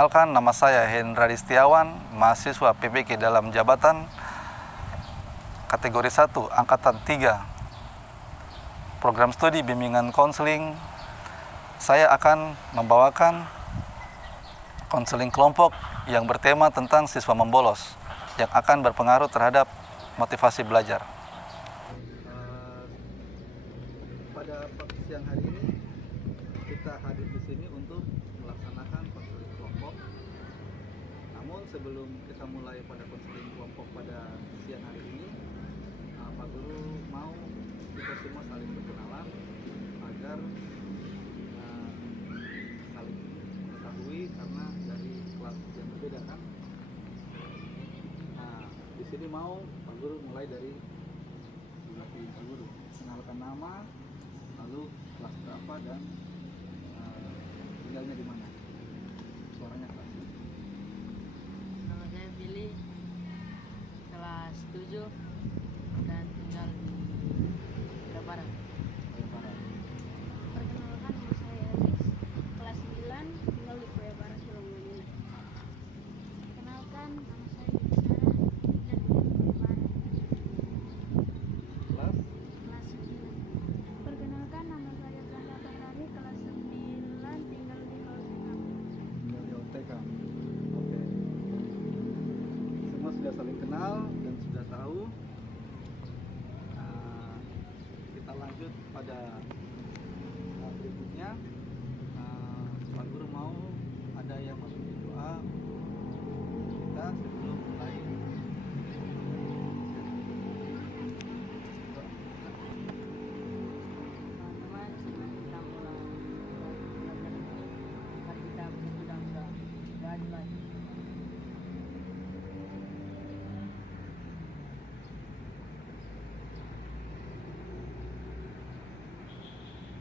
Perkenalkan, nama saya Hendra Setiawan, mahasiswa PPK dalam jabatan kategori 1, Angkatan 3. Program studi bimbingan konseling, saya akan membawakan konseling kelompok yang bertema tentang siswa membolos, yang akan berpengaruh terhadap motivasi belajar. Pada siang hari ini, kita hadir di sini untuk melaksanakan konseling kelompok. Namun sebelum kita mulai pada konseling kelompok pada siang hari ini, Pak Guru mau kita semua saling berkenalan agar saling mengetahui karena dari kelas yang berbeda kan. Nah, di sini mau Pak Guru mulai dari Pak Guru mengenalkan nama, lalu kelas berapa dan tinggalnya di mana. Suaranya kelas. Nama saya Billy, kelas 7 dan tinggal di Barat. Perkenalkan, nama saya Elis, kelas 9, tinggal di Korea Barat, Sulawesi. Perkenalkan, nama saya Sarah dan tinggal di Korea Barat. Kelas 9. Perkenalkan, nama saya Zahra Batari, kelas 9, tinggal di OTK. Tinggal di OTK. Oke. Semua sudah saling kenal dan sudah tahu. Kita lanjut pada berikutnya. Pak Guru mau ada yang masukin doa kita sebelum mulai. Teman-teman, sebelum kita mulai belajar ini, mari kita berdoa dan doa dimulai.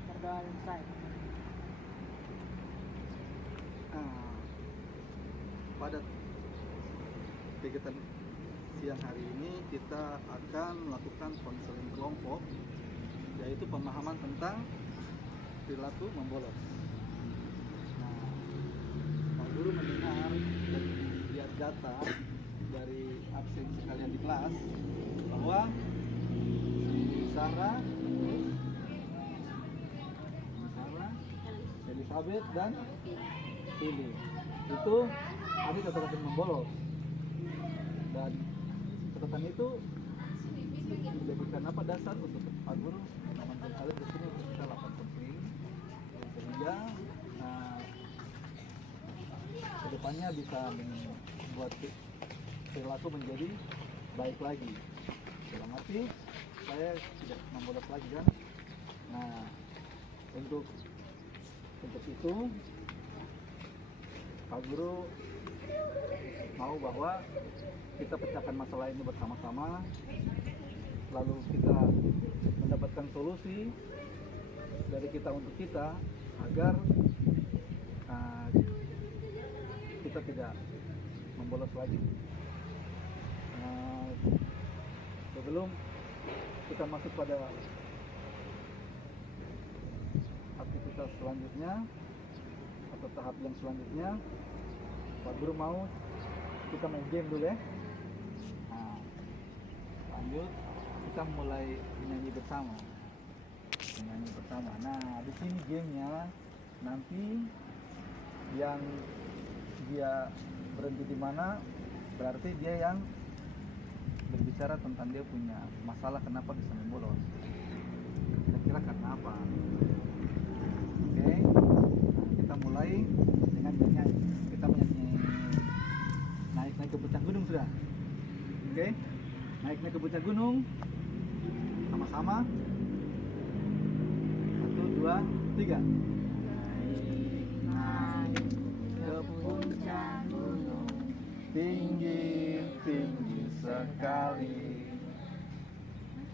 Berdoa selesai. Pada kegiatan siang hari ini kita akan melakukan konseling kelompok, yaitu pemahaman tentang perilaku membolos. Nah, Pak Guru mendengar dan lihat data dari absensi kalian di kelas bahwa Sarah, Elizabeth dan Billy itu ada catatan membolos, dan catatan itu menjadikan apa dasar untuk Pak Guru mengamankan kalian di sini untuk kita lakukan konseling sehingga kedepannya bisa membuat perilaku menjadi baik lagi. Dalam arti saya tidak membolos lagi kan. Nah, untuk itu Pak Guru mau bahwa kita pecahkan masalah ini bersama-sama, lalu kita mendapatkan solusi dari kita untuk kita agar kita tidak membolos lagi. Sebelum kita masuk pada aktivitas selanjutnya atau tahap yang selanjutnya, Pak Guru mau kita main game dulu ya. Nah, lanjut kita mulai menyanyi bersama. Nah, di sini gamenya nanti yang dia berhenti di mana berarti dia yang berbicara tentang dia punya masalah kenapa bisa membolos. Kira-kira karena apa? Oke, kita mulai dengan nyanyi. Kita menyanyi naik ke puncak gunung sudah. Oke, naik ke puncak gunung sama-sama. 1, 2, 3. Naik ke puncak gunung, tinggi sekali.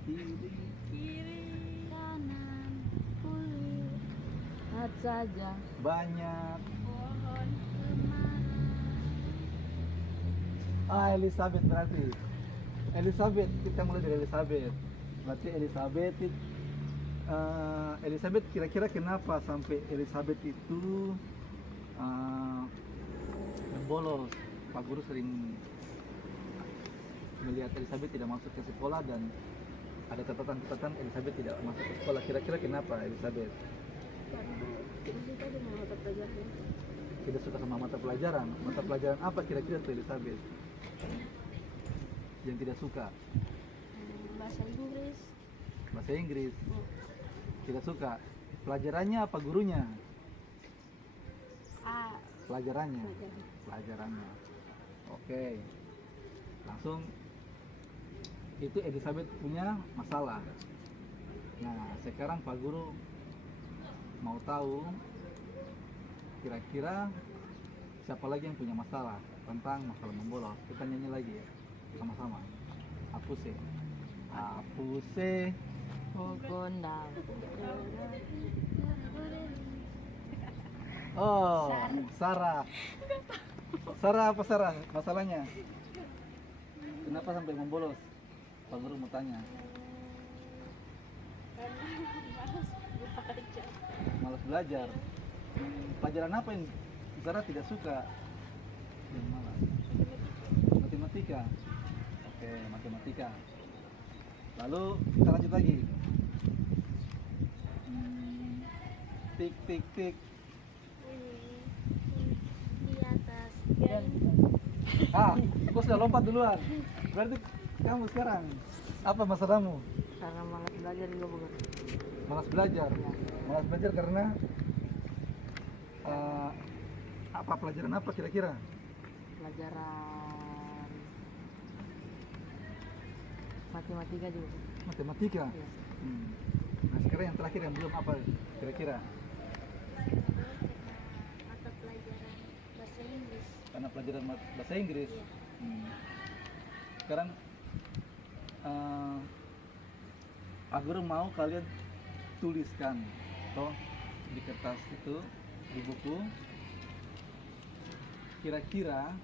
Kiri, kanan, kulit, Lihat saja. Banyak. pohon, lemah. Elizabeth berarti. Elizabeth, kita mulai dari Elizabeth. Berarti Elizabeth kira-kira kenapa sampai Elizabeth itu bolos. Pak guru sering melihat Elizabeth tidak masuk ke sekolah dan ada catatan-catatan Elizabeth tidak masuk ke sekolah. Kira-kira kenapa Elizabeth? Karena tidak suka dengan mata pelajaran. Tidak suka sama mata pelajaran. Mata pelajaran apa kira-kira tuh Elizabeth yang tidak suka? Bahasa Inggris. Bahasa Inggris tidak suka. Pelajarannya apa gurunya? Pelajarannya. Pelajarannya. Oke. Langsung itu Elizabeth punya masalah. Nah, sekarang Pak Guru mau tahu kira-kira siapa lagi yang punya masalah tentang masalah membolos. Kita nyanyi lagi ya, sama-sama. Apuse, apuse, Pokondang. oh, Sarah. Sarah apa Sarah? Masalahnya? Kenapa sampai membolos? Pak Guru mau tanya. Malas belajar. Pelajaran apa yang Sarah tidak suka? Yang malas. Matematika. Oke, matematika. Lalu kita lanjut lagi. Tik tik tik. Di atas. Kau sudah lompat duluan. Berarti kamu sekarang apa masalahmu? Karena malas belajar juga bukan. Malas belajar. Malas belajar karena apa pelajaran apa kira-kira? Pelajaran matematika juga. Matematika. Iya. Nah sekarang yang terakhir yang belum apa kira-kira? Mata pelajaran bahasa Inggris. Karena pelajaran bahasa Inggris. Iya. Sekarang Pak Guru mau kalian tuliskan toh di kertas itu, di buku, kira-kira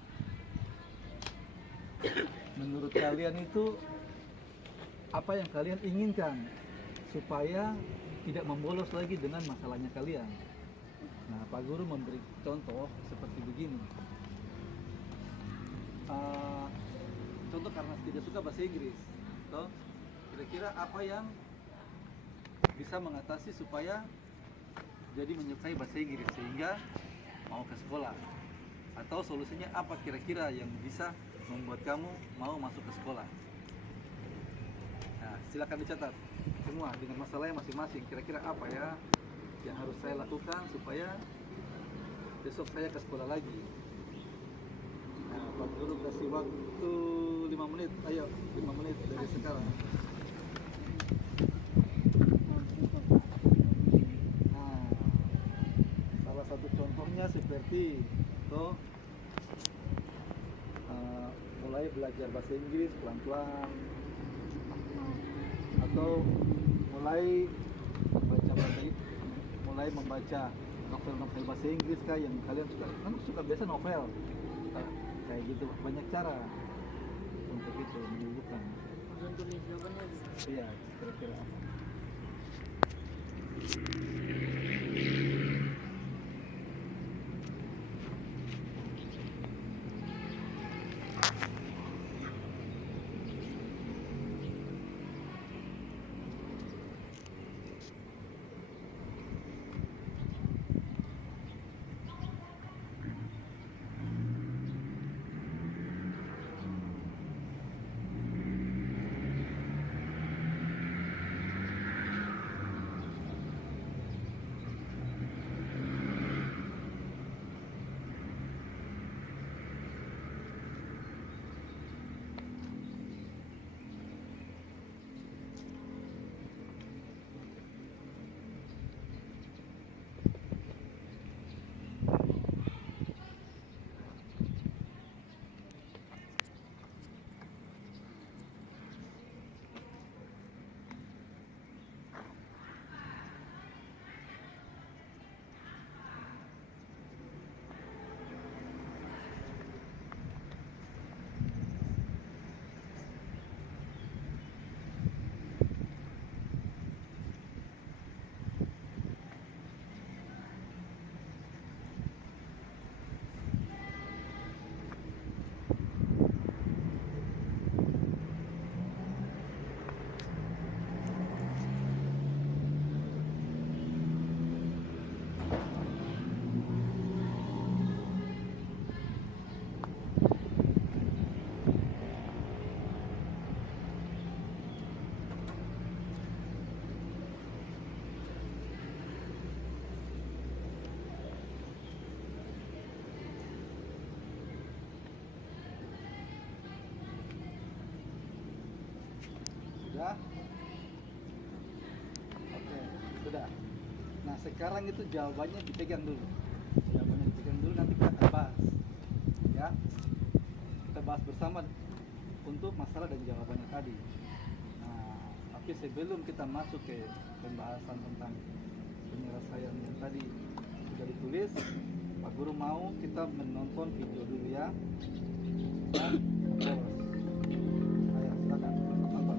menurut kalian itu apa yang kalian inginkan supaya tidak membolos lagi dengan masalahnya kalian. Nah, Pak Guru memberi contoh seperti begini. Contoh karena tidak suka bahasa Inggris, toh kira-kira apa yang bisa mengatasi supaya jadi menyukai bahasa Inggris sehingga mau ke sekolah, atau solusinya apa kira-kira yang bisa membuat kamu mau masuk ke sekolah. Nah, silakan dicatat semua dengan masalahnya masing-masing. Kira-kira apa ya yang harus saya lakukan supaya besok saya ke sekolah lagi. Nah, Pak Guru kasih waktu 5 menit. Ayo, 5 menit dari sekarang. Nah, salah satu contohnya seperti itu, mulai belajar bahasa Inggris pelan-pelan, atau mulai membaca novel-novel bahasa Inggris kah yang kalian suka. Kan suka biasa novel. Kayak gitu, banyak cara untuk itu menyembuhkan. Langsung tulis jawabannya. Iya, kira-kira apa? sekarang itu jawabannya dipegang dulu. Jawabannya dipegang dulu, nanti kita akan bahas. Ya, kita bahas bersama untuk masalah dan jawabannya tadi. Nah, tapi sebelum kita masuk ke pembahasan tentang penyelesaian yang tadi sudah ditulis, Pak Guru mau kita menonton video dulu ya. Dan silakan nonton.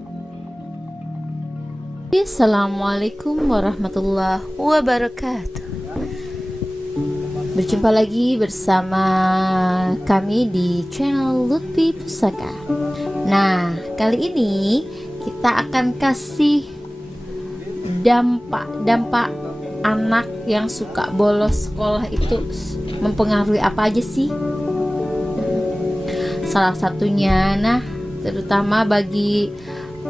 Assalamualaikum warahmatullahi wabarakatuh. Berjumpa lagi bersama kami di channel Lutfi Pusaka. Nah, kali ini kita akan kasih dampak anak yang suka bolos sekolah itu mempengaruhi apa aja sih? Salah satunya, nah, terutama bagi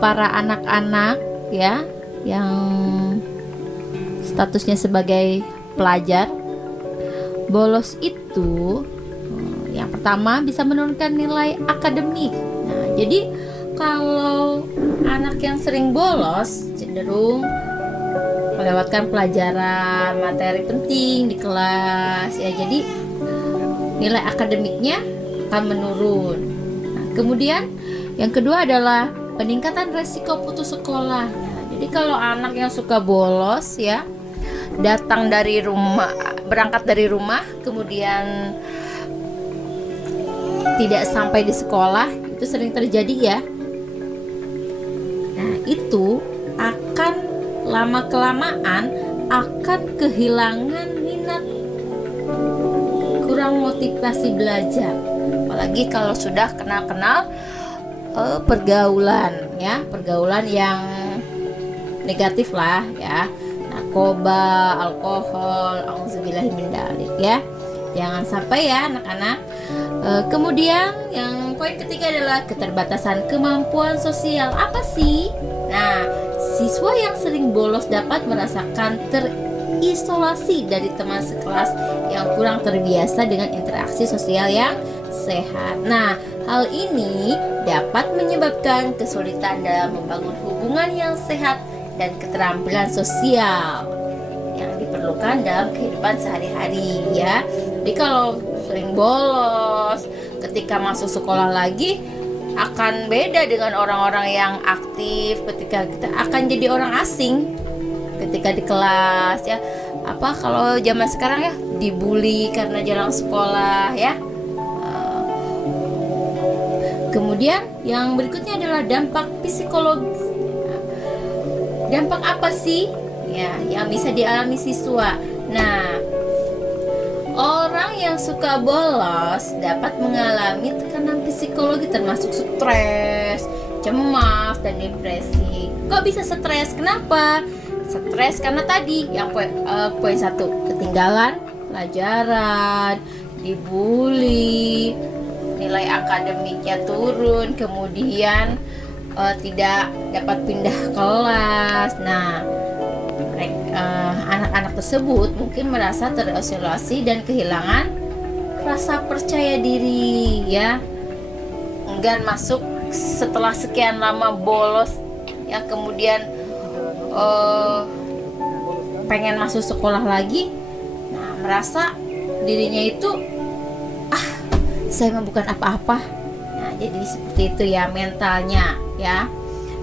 para anak-anak ya yang statusnya sebagai pelajar, bolos itu yang pertama bisa menurunkan nilai akademik. Nah, jadi kalau anak yang sering bolos cenderung melewatkan pelajaran materi penting di kelas ya, jadi nilai akademiknya akan menurun. Nah, kemudian yang kedua adalah peningkatan resiko putus sekolah. Nah, jadi kalau anak yang suka bolos ya, datang dari rumah, berangkat dari rumah, kemudian tidak sampai di sekolah, itu sering terjadi ya. Nah, itu akan lama-kelamaan akan kehilangan minat, kurang motivasi belajar. Apalagi kalau sudah kenal-kenal pergaulan ya, pergaulan yang negatif lah ya, narkoba, alkohol, auzubillahi min dzalik ya. Jangan sampai ya anak-anak. Kemudian yang poin ketiga adalah keterbatasan kemampuan sosial. Apa sih? Nah, siswa yang sering bolos dapat merasakan terisolasi dari teman sekelas yang kurang terbiasa dengan interaksi sosial yang sehat. Nah, hal ini dapat menyebabkan kesulitan dalam membangun hubungan yang sehat dan keterampilan sosial yang diperlukan dalam kehidupan sehari-hari ya. Jadi kalau sering bolos, ketika masuk sekolah lagi akan beda dengan orang-orang yang aktif. Ketika kita akan jadi orang asing ketika di kelas ya. Apa kalau zaman sekarang ya, dibully karena jarang sekolah ya. Kemudian yang berikutnya adalah dampak psikologis. Dampak apa sih ya yang bisa dialami siswa? Nah, orang yang suka bolos dapat mengalami tekanan psikologi termasuk stres, cemas, dan depresi. Kok bisa stres? Kenapa? Stres karena tadi yang poin 1, ketinggalan pelajaran, dibully, nilai akademiknya turun, kemudian tidak dapat pindah kelas. Nah, anak-anak tersebut mungkin merasa terisolasi dan kehilangan rasa percaya diri ya, enggan masuk setelah sekian lama bolos ya, kemudian pengen masuk sekolah lagi. Nah, merasa dirinya itu saya mah bukan apa-apa. Nah, jadi seperti itu ya mentalnya ya,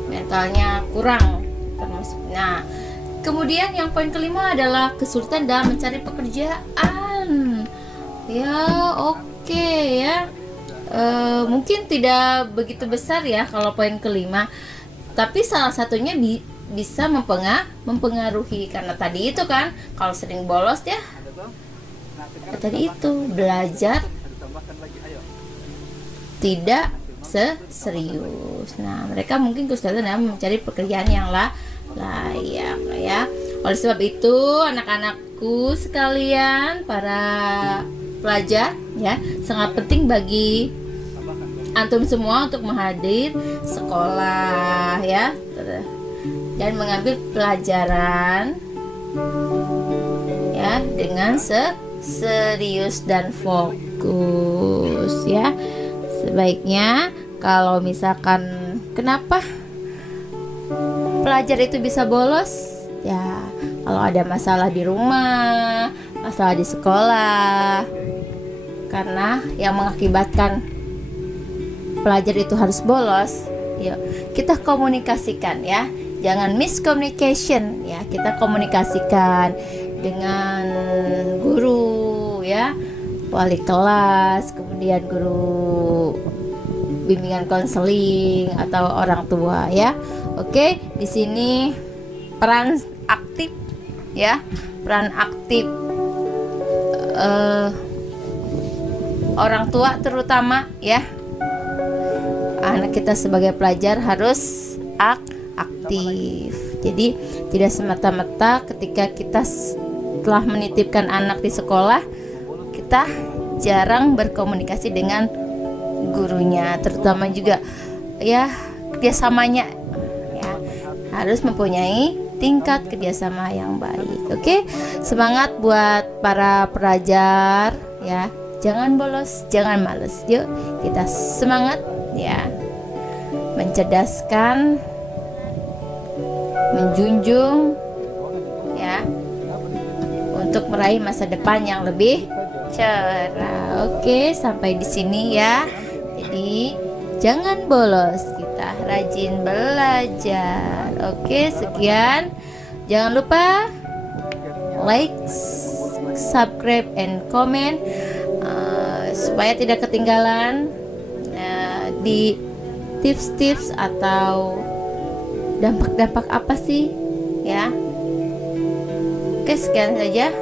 mentalnya kurang termasuk. Nah, kemudian yang poin kelima adalah kesulitan dalam mencari pekerjaan ya. Oke ya, mungkin tidak begitu besar ya kalau poin kelima, tapi salah satunya bisa mempengaruhi karena tadi itu kan, kalau sering bolos ya tadi itu belajar tidak serius. Nah, mereka mungkin kesulitan dalam mencari pekerjaan yang layak ya. Oleh sebab itu, anak-anakku sekalian, para pelajar ya, sangat penting bagi antum semua untuk menghadir sekolah ya, dan mengambil pelajaran ya dengan serius dan fokus ya. Sebaiknya kalau misalkan kenapa pelajar itu bisa bolos, Ya, kalau ada masalah di rumah, masalah di sekolah, karena yang mengakibatkan pelajar itu harus bolos, yuk kita komunikasikan ya. Jangan miscommunication ya. Kita komunikasikan dengan guru ya, wali kelas, kemudian guru bimbingan konseling atau orang tua ya. Oke, di sini peran aktif ya, peran aktif orang tua terutama ya. Anak kita sebagai pelajar harus aktif. Jadi tidak semata-mata ketika kita telah menitipkan anak di sekolah, kita jarang berkomunikasi dengan gurunya, terutama juga ya kerjasamanya ya, harus mempunyai tingkat kerjasama yang baik. Oke, semangat buat para pelajar ya, jangan bolos, jangan males, yuk kita semangat ya, mencerdaskan, menjunjung ya, untuk meraih masa depan yang lebih cerah. Oke, sampai di sini ya. Jadi jangan bolos, kita rajin belajar. Oke, sekian. Jangan lupa like, subscribe, and comment supaya tidak ketinggalan di tips-tips atau dampak-dampak apa sih ya. Oke, sekian saja.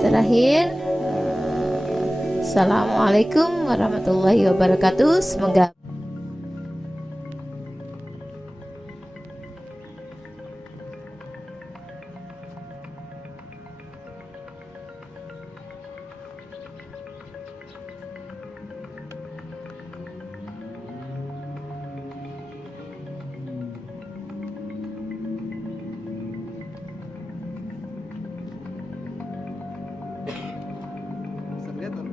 Terakhir, assalamualaikum warahmatullahi wabarakatuh. Semoga bisa kelihatan.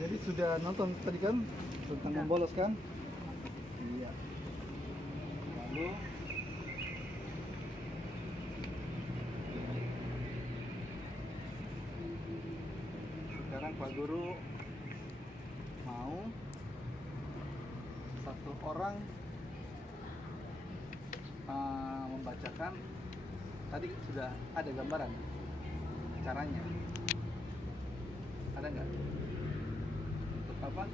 Jadi sudah nonton tadi kan tentang membolos kan? Iya. Lalu sekarang Pak Guru mau satu orang membacakan. Tadi sudah ada gambaran caranya, ada nggak? Untuk apa?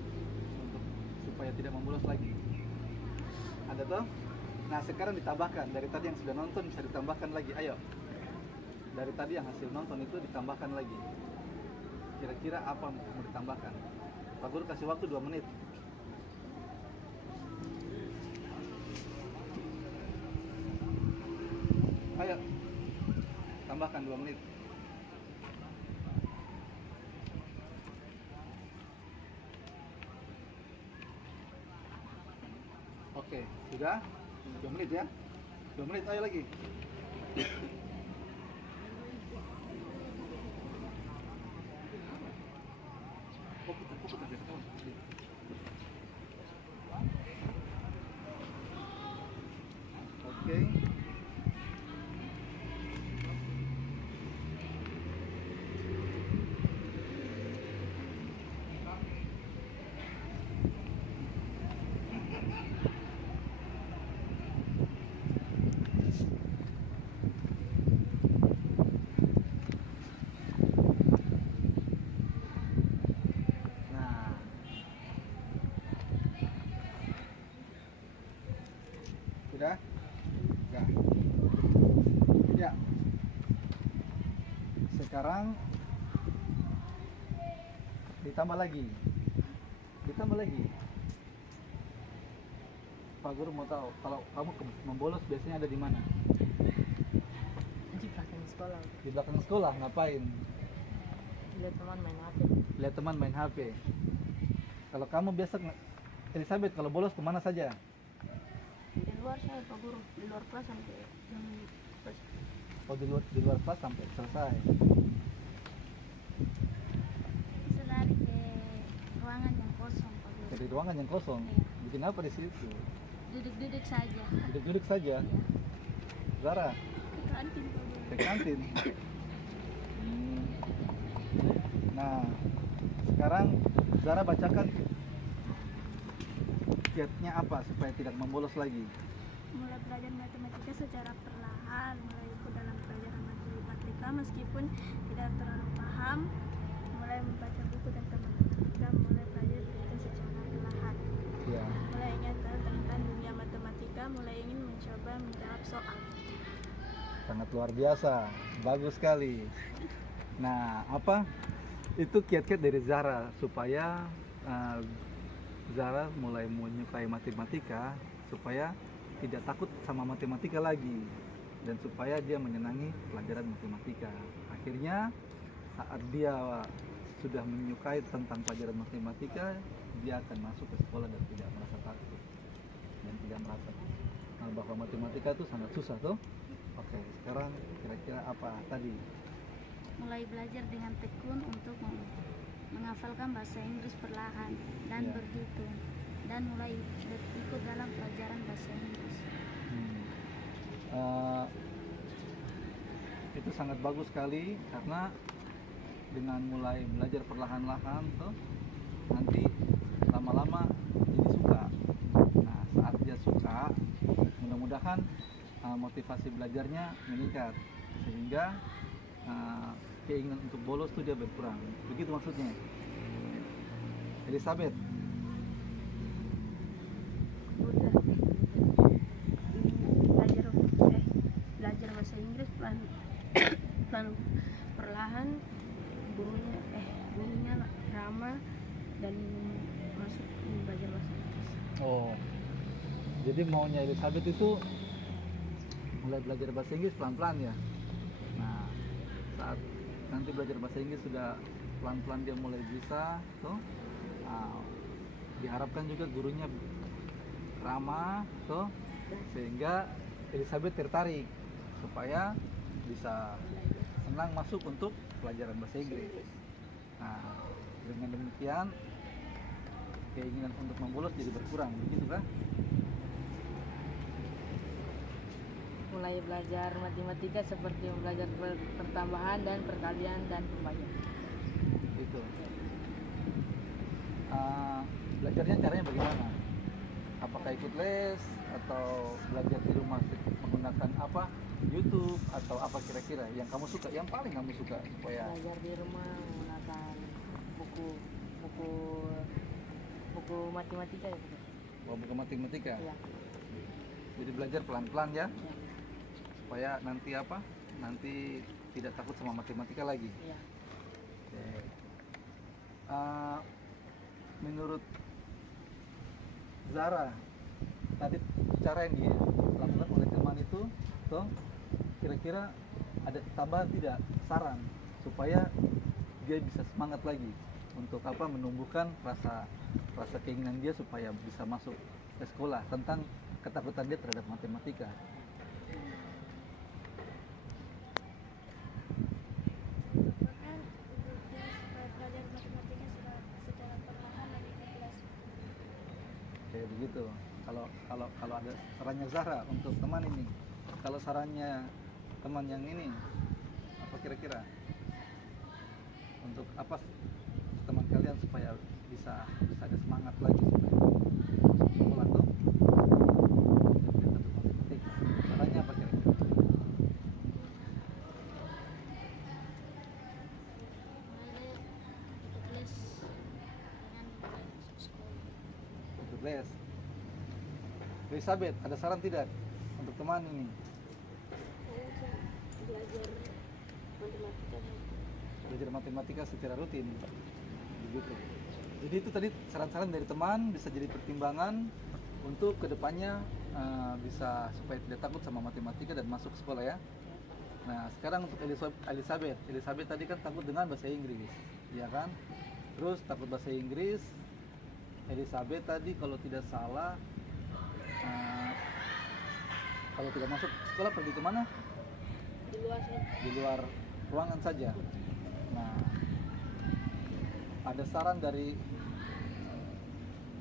Untuk supaya tidak membolos lagi. Ada toh? Nah sekarang ditambahkan, dari tadi yang sudah nonton bisa ditambahkan lagi. Ayo, dari tadi yang hasil nonton itu ditambahkan lagi. Kira-kira apa mau ditambahkan? Pak Guru kasih waktu 2 menit. Ayo, tambahkan 2 menit. Oke, sudah? 2 menit ya? 2 menit, ayo lagi. Oke. Nah, sudah? Sudah. Ya. Sekarang ditambah lagi. Ditambah lagi. Pak Guru mau tahu kalau kamu membolos biasanya ada di mana? Di belakang sekolah. Di belakang sekolah ngapain? Lihat teman main HP. Lihat teman main HP. Kalau kamu biasa Elizabeth kalau bolos kemana saja? Di luar saya Pak Guru, di luar kelas sampai jam kelas. Oh di luar kelas sampai selesai. Bisa lari ke ruangan yang kosong Pak Guru. Dari ruangan yang kosong. Iya. Bikin apa di situ? Duduk-duduk saja. Duduk-duduk saja. Iya. Zara, Ke kantin Pak Guru. ke kantin. Nah, sekarang Zara bacakan kiatnya apa supaya tidak membolos lagi. Mulai belajar matematika secara perlahan, mulai ikut dalam pelajaran matematika meskipun tidak terlalu paham, mulai membaca buku tentang matematika, mulai belajar secara perlahan, Ya, mulai ingin tahu tentang dunia matematika, mulai ingin mencoba menjawab soal. sangat luar biasa. Bagus sekali. Nah, apa? Itu kiat-kiat dari Zara supaya Zara mulai menyukai matematika, supaya tidak takut sama matematika lagi, dan supaya dia menyenangi pelajaran matematika. Akhirnya saat dia sudah menyukai tentang pelajaran matematika, dia akan masuk ke sekolah dan tidak merasa takut dan tidak merasa bahwa matematika itu sangat susah tuh. Oke, sekarang kira-kira apa tadi? Mulai belajar dengan tekun untuk menghafalkan bahasa Inggris perlahan dan Ya. berhitung, dan mulai ikut dalam pelajaran bahasa Inggris. Itu sangat bagus sekali karena dengan mulai belajar perlahan-lahan tuh nanti lama-lama jadi suka. Nah saat dia suka, mudah-mudahan motivasi belajarnya meningkat sehingga keinginan untuk bolos tuh dia berkurang. Begitu maksudnya, Elizabeth. Udah belajar bahasa Inggris pelan perlahan, bunyinya ramah dan masuk belajar bahasa Inggris. Oh, jadi maunya Elizabeth itu mulai belajar bahasa Inggris pelan-pelan ya. Nah, saat nanti belajar bahasa Inggris sudah pelan-pelan dia mulai bisa, tuh diharapkan juga gurunya ramah, tuh sehingga Elizabeth tertarik supaya bisa senang masuk untuk pelajaran bahasa Inggris. Nah, dengan demikian keinginan untuk membolos jadi berkurang, begitu kan? Mulai belajar matematika seperti belajar pertambahan dan perkalian dan pembagian. Itu. Belajarnya caranya bagaimana? Apakah ikut les atau belajar di rumah menggunakan apa? YouTube atau apa kira-kira yang kamu suka, yang paling kamu suka supaya Belajar di rumah menggunakan buku buku buku matematika ya. buku matematika? Ya. Jadi belajar pelan-pelan ya, Ya. supaya nanti apa? Nanti tidak takut sama matematika lagi. Ya. Oke. Menurut Zara, tadi cara yang dilakukan oleh teman itu, toh kira-kira ada tambahan tidak saran supaya dia bisa semangat lagi untuk apa menumbuhkan rasa keinginan dia supaya bisa masuk ke sekolah tentang ketakutan dia terhadap matematika. Bahkan untuk dia supaya belajar matematika secara perlahan dari kelas. Kayak begitu. Kalau ada sarannya Zahra untuk teman ini, kalau sarannya teman yang ini, apa kira-kira untuk apa teman kalian supaya bisa ada semangat lagi supaya masuk sekolah tuh? Matematika. Caranya apa kira-kira? Mulai ikut les dengan masuk sekolah. Ikut les. Elizabeth, ada saran tidak untuk teman ini? Belajar matematika secara rutin, begitu. Jadi itu tadi saran-saran dari teman, bisa jadi pertimbangan untuk kedepannya bisa supaya tidak takut sama matematika dan masuk sekolah ya. Nah sekarang untuk Elizabeth tadi kan takut dengan bahasa Inggris, ya kan? Terus takut bahasa Inggris. Elizabeth tadi kalau tidak salah, kalau tidak masuk sekolah pergi kemana? Di luar sih. Di luar ruangan saja. Nah, ada saran dari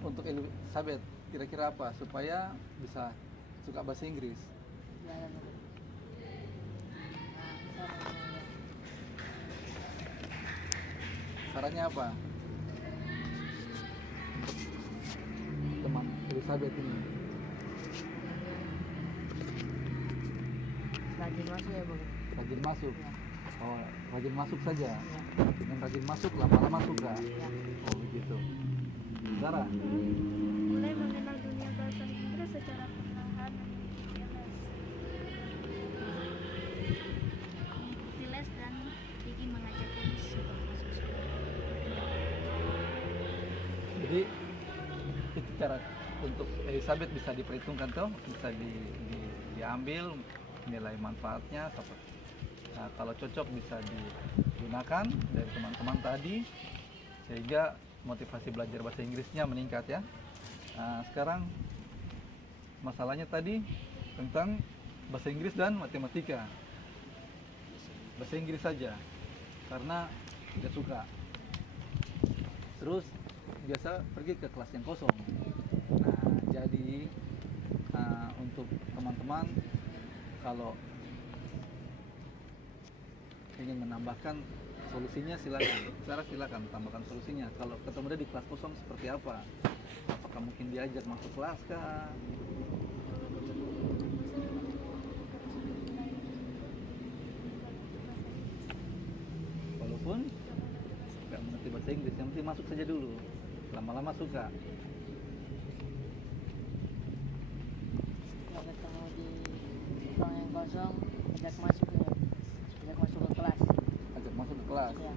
untuk Elizabeth kira-kira apa supaya bisa suka bahasa Inggris? Belajar. Sarannya apa? Teman Elizabeth ini. Rajin masuk ya bang. Rajin masuk. Ya. Oh, rajin masuk saja. Ya. Dengan rajin masuk lama-lama suka. Ya. Oh, begitu. Zara, Mulai mengenal dunia bahasa Inggris secara perlahan mengikuti les dan Vicky mengajak Elis untuk masuk sekolah. jadi itu cara untuk Elizabeth bisa diperhitungkan tuh, bisa diambil nilai manfaatnya. Nah, kalau cocok bisa digunakan dari teman-teman tadi sehingga motivasi belajar bahasa Inggrisnya meningkat ya. Nah, sekarang masalahnya tadi tentang bahasa Inggris dan matematika. Bahasa Inggris saja karena tidak suka. Terus biasa pergi ke kelas yang kosong. Nah, jadi untuk teman-teman kalau ingin menambahkan solusinya silakan tambahkan solusinya. Kalau ketemu dia di kelas kosong seperti apa? Apakah mungkin diajak masuk kelas kah? Walaupun nggak mengerti bahasa Inggris, yang penting masuk saja dulu. Lama-lama suka. Kalau ketemu di ruang yang kosong, ajak masuk ya. Ajak masuk ke kelas. Ajak masuk ke kelas. Ya.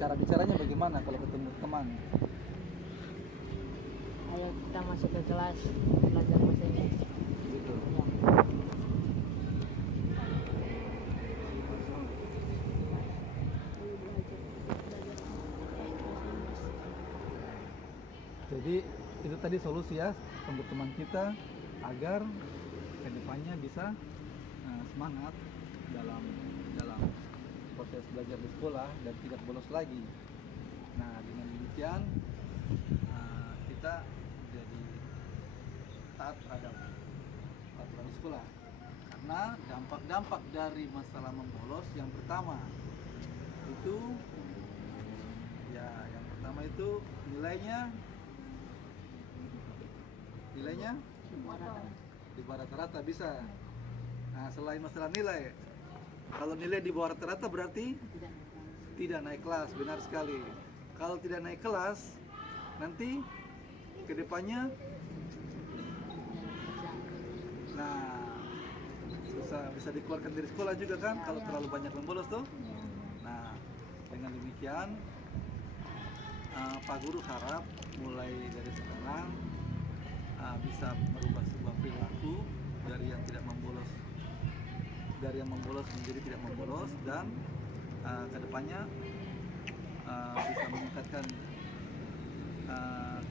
Cara bicaranya bagaimana kalau ketemu teman? Ayo kita masuk ke kelas belajar bahasa Inggris. Gitu. Ya. Jadi itu tadi solusi ya untuk teman kita agar kedepannya bisa semangat dalam proses belajar di sekolah dan tidak bolos lagi. Nah dengan demikian kita jadi taat terhadap peraturan sekolah. Karena dampak-dampak dari masalah membolos yang pertama itu ya itu nilainya di bawah rata-rata bisa. Nah, selain masalah nilai, kalau nilai di bawah rata-rata berarti tidak naik kelas, benar sekali. Kalau tidak naik kelas, nanti kedepannya, nah, bisa dikeluarkan dari sekolah juga kan, kalau terlalu banyak yang bolos tuh. Nah, dengan demikian, Pak Guru harap mulai dari sekarang bisa merubah sebuah perilaku dari yang membolos menjadi tidak membolos, dan kedepannya bisa meningkatkan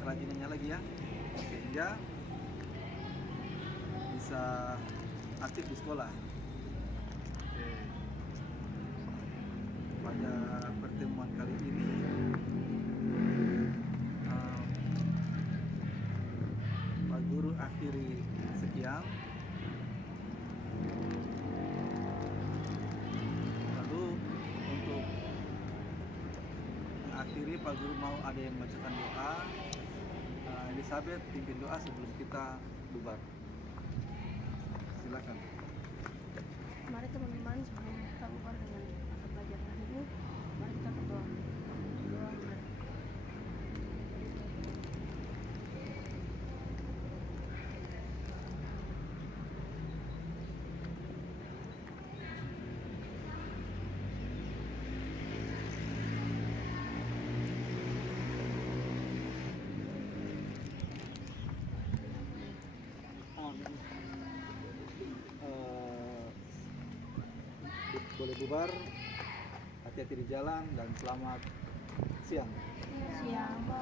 kerajinannya lagi ya, sehingga bisa aktif di sekolah. Oke. Pada pertemuan kali ini Pak Guru akhiri sekian. Lalu untuk akhiri, Pak Guru mau ada yang membacakan doa. Elizabeth pimpin doa sebelum kita bubar. Silakan. Mari teman-teman, sebelum kita bubar dengan mata pelajaran hari ini, mari kita berdoa. Berdoa, mari. Boleh bubar, hati-hati di jalan, dan selamat siang. Siapa?